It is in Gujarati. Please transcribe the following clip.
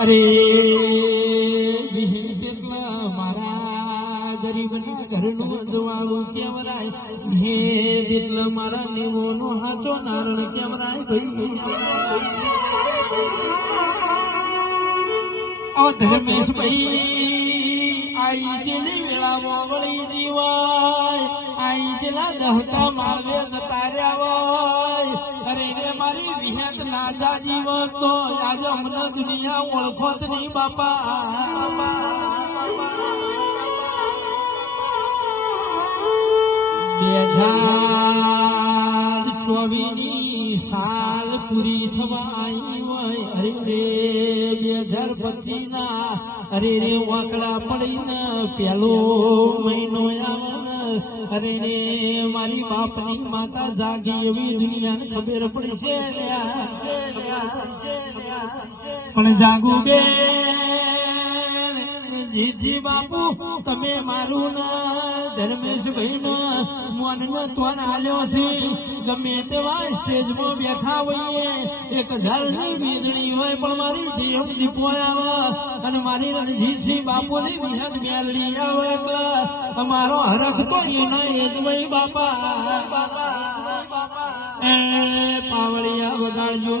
અરે વિહીન કેટલા મારા ગરીબના ઘરનું અજવાળું કેવરાય હે જેટલા મારા લેવોનો હાચો નારણ કેવરાય ભાઈ ઓ ધર્મેશ ભાઈ આઈ જેલી વેળામાં વળી દીવાય આઈ જેલા દહતા માળવે જતા રહ્યા અરે રે મારી વિહત નાજા જીવન તો આજે અમને દુનિયા ઓળખોત નહીં બાપા 2024 સાલ પૂરી થવા આવી હોય અરે રે 2025 ના અરે રે વાકડા પડીને પેલો મહિનો આવે અરે રે મારી બાપની માતા જાગી એવી દુનિયાને ખબર પડશે પણ જાગુ બે જીજી બાપુ તમે મારું ધર્મેશ ભાઈ મન તોન આલ્યો છે ગમે તેવા સ્ટેજમાં બેઠા હોઈએ 1000 ની વીજળી હોય પણ મારી જીવ દીપો આવે અને મારી રણજીતસિંહ બાપુની વિહત મેલડી આવે એટલે અમારો હરખ તો એના એ જ ભાઈ બાપા એ પાવળિયા વગાડજો